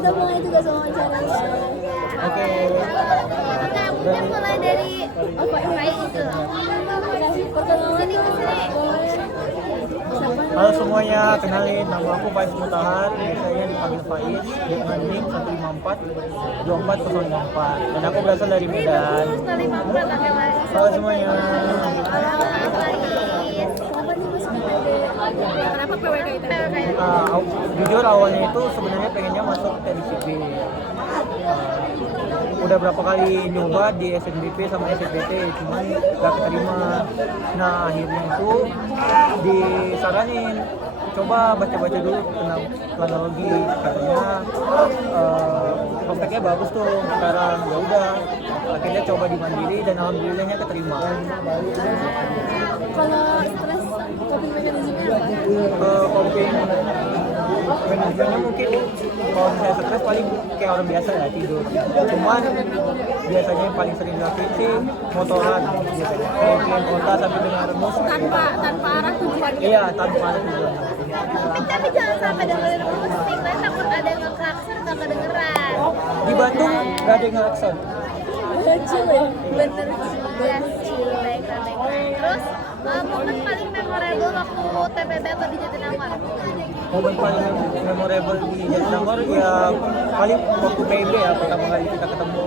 kita mulai juga sama wawancaranya. Oke. Oke, mungkin mulai dari Faiz itu. Perkenalan Halo semuanya, kenalin nama aku Faiz Mutahar, biasanya dipanggil Faiz, dengan NIM 154 24054 dan aku berasal dari Medan. Sekali mampet, oke Mas. Halo semuanya. Halo Faiz. kenapa nih masuk PPB? Kenapa PWK itu? Jujur awalnya itu sebenarnya pengennya masuk teknik sipil. Udah berapa kali nyoba di SNBP sama SNBP, cuman gak keterima. Nah akhirnya itu disaranin coba baca-baca dulu tentang planologi, katanya prospeknya bagus tuh sekarang. Ya udah akhirnya coba di Mandiri dan alhamdulillahnya keterima. Kalau stres, coping mekanismenya apa? Coping manajemennya mungkin kalau saya stres paling kayak orang biasa ya, tidur. Cuman biasanya yang paling sering dilakuin sih motoran biasanya, kayak kota sambil dengar musik Tanpa arah tujuan. iya tanpa ada tujuan. Tapi jangan sampai dengerin musik, nanti takut ada yang ngeklakson gak kedengeran. Di Bandung gak ada yang ngelakson. Kecil ya? Bener juga sih, baiklah. Terus momen paling memorable waktu TPB atau di Jatinangor? Momen paling memorable di Jatinangor ya paling waktu PB ya, pertama kali kita ketemu,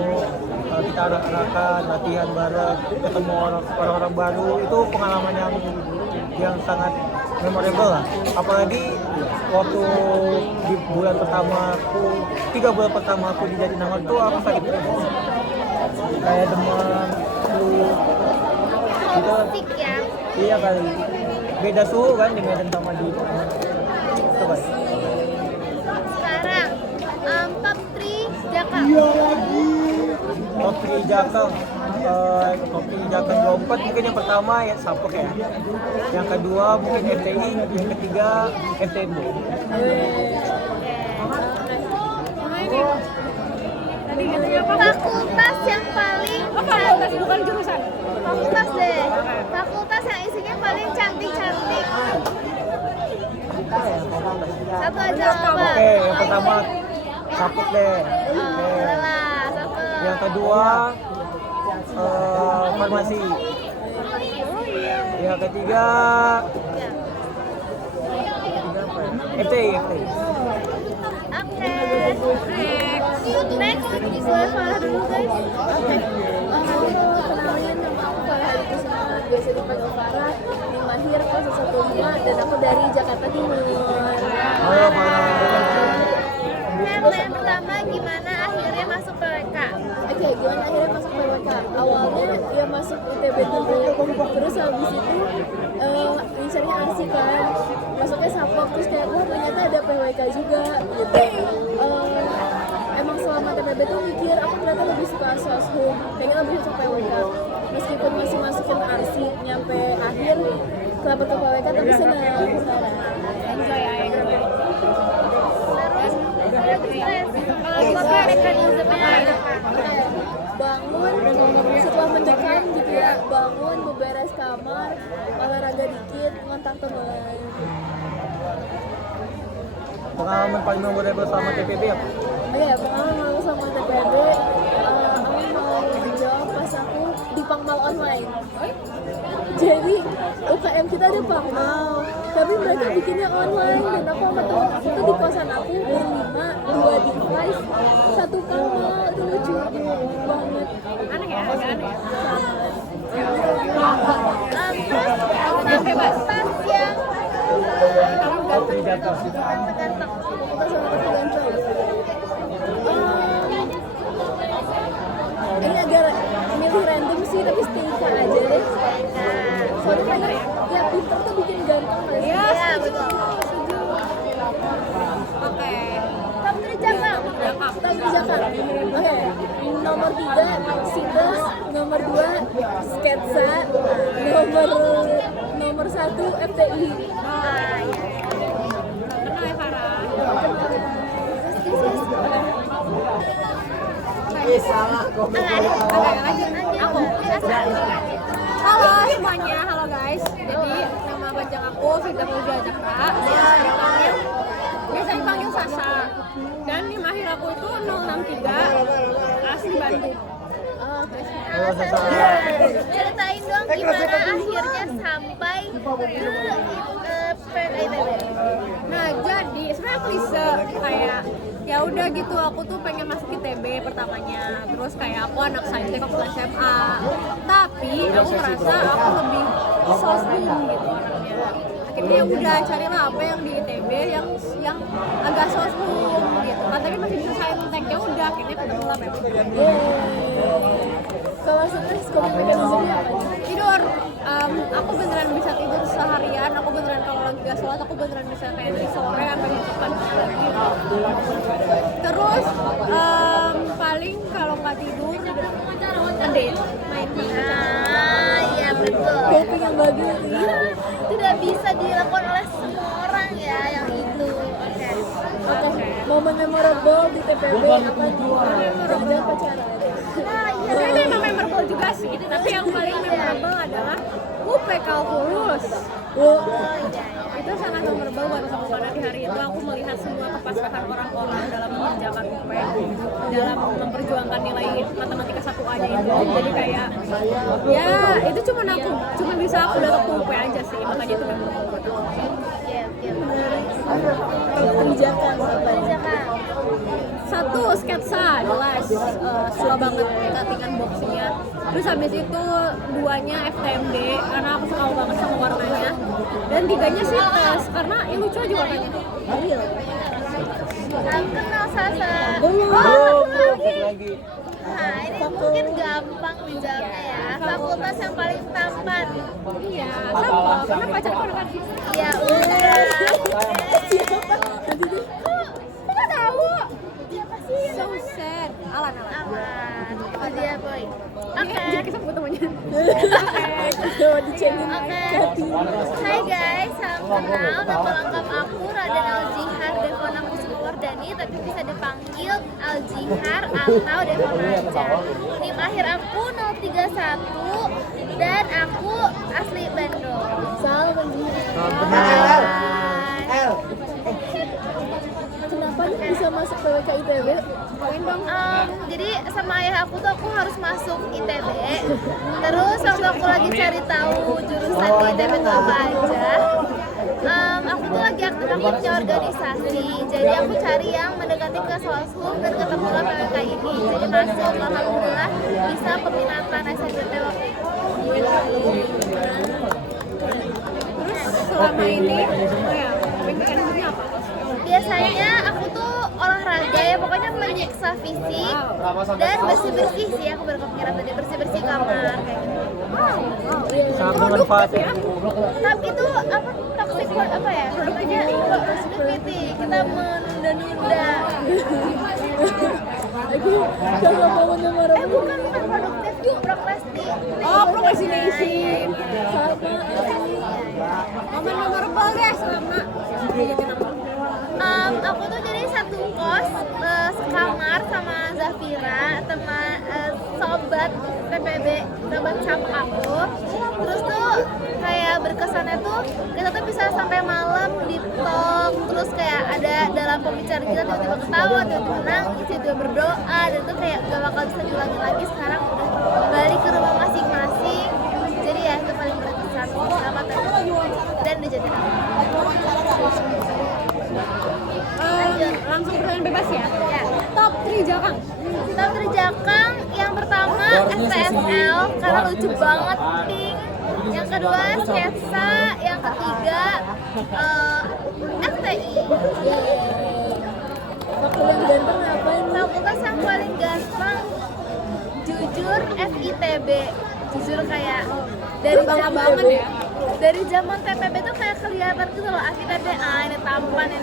kita arak-arakan, latihan bareng, ketemu orang-orang baru, itu pengalaman yang sangat memorable lah. Apalagi waktu di bulan pertama aku, 3 bulan pertama aku di Jatinangor itu aku sakit flu, kayak demam, flu gitu. Musik ya. Iya kali, beda suhu kan di Medan sama di itu kan. Sekarang top 3 Jakal. Top 3 Jakal, top 3 Jakal 24 mungkin yang pertama ya Sapok ya, yang kedua mungkin FTI, yang ketiga FTMB. Fakultas yang paling bukan jurusan. Fakultas deh. Fakultas yang isinya paling cantik-cantik. Satu aja apa? Oke, yang pertama Sapok deh. Oke. Lelah, satu. Yang kedua farmasi. Yang ketiga FTI. Oke. Next, boleh Farah dulu guys. Oke. Kenalin nama aku Farah Hadi Kusuma, biasa dipanggil Farah, di Mahir kelas 115 dan aku dari Jakarta Timur. Halo Farah. Yang pertama gimana akhirnya masuk PWK? Oke, gimana akhirnya masuk PWK? Awalnya ya masuk UTB dulu, terus habis itu incernya arsi kan, masuknya Sapok, terus kayak wah ternyata ada PWK juga gitu. Emang selama TPB tuh mikir aku ternyata lebih suka soshum, pengen lebih suka PWK. Meskipun masih masukin arsi, nyampe akhir kenapa ke PWK tapi senang sekarang. Gimana mekanismenya? Bangun setelah mendekam gitu ya, bangun beberes kamar, olahraga dikit, ngontak teman. Pengalaman paling memorable sama TPB apa? Oh iya, pengalaman aku sama TPB, aku mau jawab pas aku di Pangmal online. Jadi UKM kita ada Pangmal, tapi mereka bikinnya online dan aku sama temen aku tuh di kosan aku berlima, 2 device, 1 Pangmal, itu lucu banget. Aneh ya, agak aneh ya. Terus bebas tas yang Top 3 Jakal. terganteng. Kita sama tergantung. Ini agak milih random sih, tapi Stinka aja deh. Soalnya kan ya pinter tuh bikin ganteng nggak sih? Iya, betul. Oke. Top 3 Jakal. Top 3 Jakarta. Oke. Nomor 3 Sites, nomor 2 Sketsa, nomor 1 FTI. Ah, iya. Kenal ya Farah. Salah. Lanjut. Aku. Halo semuanya, halo guys. Jadi nama panjang aku Firda Puja Cakra. Biasa dipanggil Sasha. Dan di Mahir aku itu 063 asli Bandung. Ceritain dong gimana akhirnya sampai ke PTB. Nah jadi sebenarnya klise kayak ya udah gitu aku tuh pengen masuk ITB pertamanya, terus kayak aku anak saintek waktu SMA, tapi aku merasa aku lebih sosum gitu orangnya. Akhirnya ya udah carilah apa yang di ITB yang agak sosum gitu kan, tapi masih bisa saintek, ya udah akhirnya ketemu lah PTB. Kalau stres coping mechanism-nya apa? Tidur. Aku beneran bisa tidur seharian, aku beneran kalau lagi gak sholat aku beneran bisa kayak dari sore sampai besok paginya lagi. Terus paling kalau nggak tidur ngedate, main Iya betul. Coping yang bagus ya. Tidak bisa dilakukan oleh semua orang ya yang itu. Oke, momen memorable di TPB apa nih? Jangan pacaran. Ini emang memorable juga sih, tapi yang paling memorable adalah UPK aku lulus. Itu sangat memorable buat aku karena di hari itu aku melihat semua kepasrahan orang-orang dalam mengerjakan UP, dalam memperjuangkan nilai matematika 1A-nya itu. Jadi kayak ya itu cuma bisa aku dapat ke UP aja sih, makanya itu memorable buat aku. Kebijakan apa? Satu sketsa jelas, suka banget cuttingan boxingnya. Terus habis itu duanya FTMD karena aku suka banget sama warnanya. Dan tiganya sih tes karena lucu aja warnanya. Kenal Sasa. Belum. Lagi. Nah ini mungkin gampang dijawabnya ya. Fakultas yang paling tampan. Iya, sama. Karena pacarku anak artis. Ya udah. Kok tahu? Siapa sih yang So namanya? sad. Alan. Aman. Itu dia boy. Oke. Jadi kesebut temannya. Tuh dicengin Oke. hati. Hai guys, salam kenal. Nama lengkap aku Raden Aljihar Devona Musliwardani, tapi bisa dipanggil Aljihar atau Devona aja. NIM akhir aku 031 dan aku asli Bandung. Salam menjilat. Hai. Kenapa nih bisa masuk PWK ITB? Jadi sama ayah aku tuh aku harus masuk ITB. Terus waktu aku lagi cari tahu jurusan di ITB itu apa aja, aku tuh lagi aktif-aktifnya organisasi. Jadi aku cari yang mendekati ke Soshum dan ketemulah PWK ini. Jadi masuk, alhamdulillah bisa peminatan SNMPTN waktu itu. Terus selama ini, mekanismenya apa? Biasanya aku tuh olahraga ya, pokoknya menyiksa fisik dan bersih-bersih sih. Aku berkepikiran tadi bersih-bersih kamar kayak gitu. Sangat bermanfaat ya. Tapi itu apa toxic word apa ya? Namanya positivity. Kita menunda-nunda. Kalau momen memorable Bukan produktif yuk, prokrasti. Oh, procrastination. sama Momen memorable deh selama Aku tuh jadi satu kos sekamar sama Zafira, teman sobat PPB, sobat camp aku. Terus tuh kayak berkesannya tuh kita tuh bisa sampai malam di talk, terus kayak ada dalam pembicaraan kita tiba-tiba ketawa, tiba-tiba nangis, tiba-tiba berdoa, dan itu kayak gak bakal bisa diulangi lagi. Sekarang udah balik ke rumah masing-masing. Jadi ya itu paling berkesan sama dan di Jatinangor. langsung pertanyaan bebas ya? Ya. Top 3 Jakang. Top 3 Jakang, yang pertama FTSL karena lucu banget, pink. Yang kedua sketsa, yang ketiga FTI. Fakultas yang ganteng apa nih? Fakultas yang paling gampang jujur FITB. Jujur kayak dari Bangga zaman banget ya. Dari zaman TPB tuh kayak kelihatan gitu loh, FITB ini tampan, ini